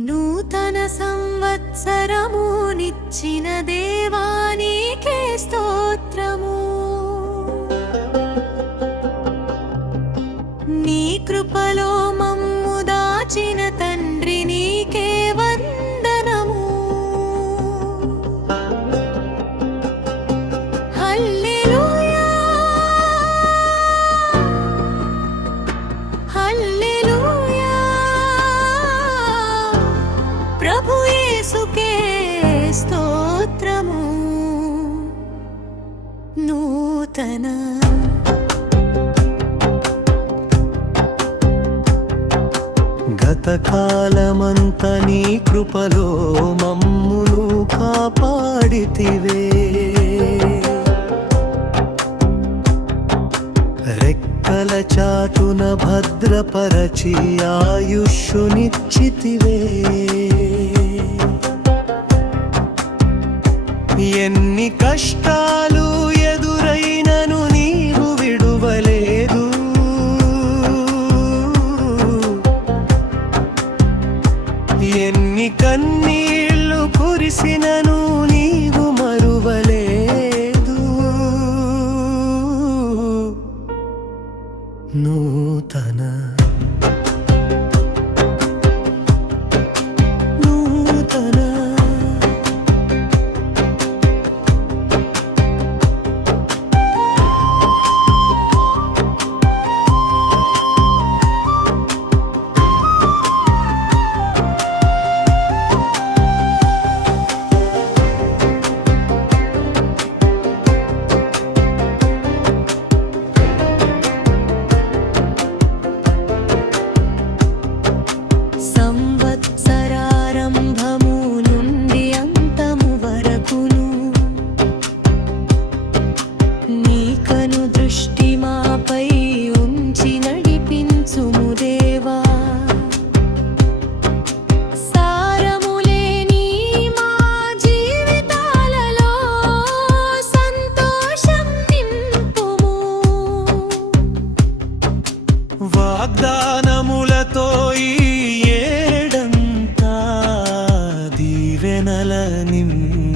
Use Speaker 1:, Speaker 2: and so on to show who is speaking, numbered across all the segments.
Speaker 1: నూతన సంవత్సరము నిచ్చిన దేవానికే స్తోత్రము. యేసుకే స్తోత్రము. నూతన.
Speaker 2: గతకాలమంత నీ కృపలో మమ్మును కాపాడితివే. రెక్కల చాటున భద్రపరచి ఆయుష్షునిచ్చితివే. ఎన్ని కష్టాలు
Speaker 1: దృష్టి మాపై ఉంచి నడిపించుము దేవా. సారములేని మా జీవితాలలో సంతోషం నింపుము.
Speaker 2: వాగ్దానములతో ఈ ఏడంతా దీవెనల నిమ్ము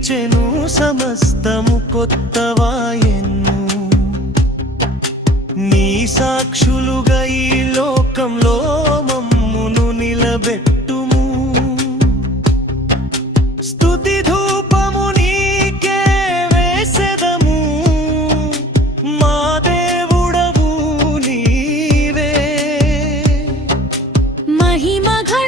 Speaker 1: చెను
Speaker 2: సమస్తము కొత్తవాయెన్ను నీ సాక్షులుగా ఈ లోకంలో మమ్మును నిలబెట్టుము. స్థుతి ధూపము నీకే వేసెదము. మా దేవుడవు నీవే. మహిమగా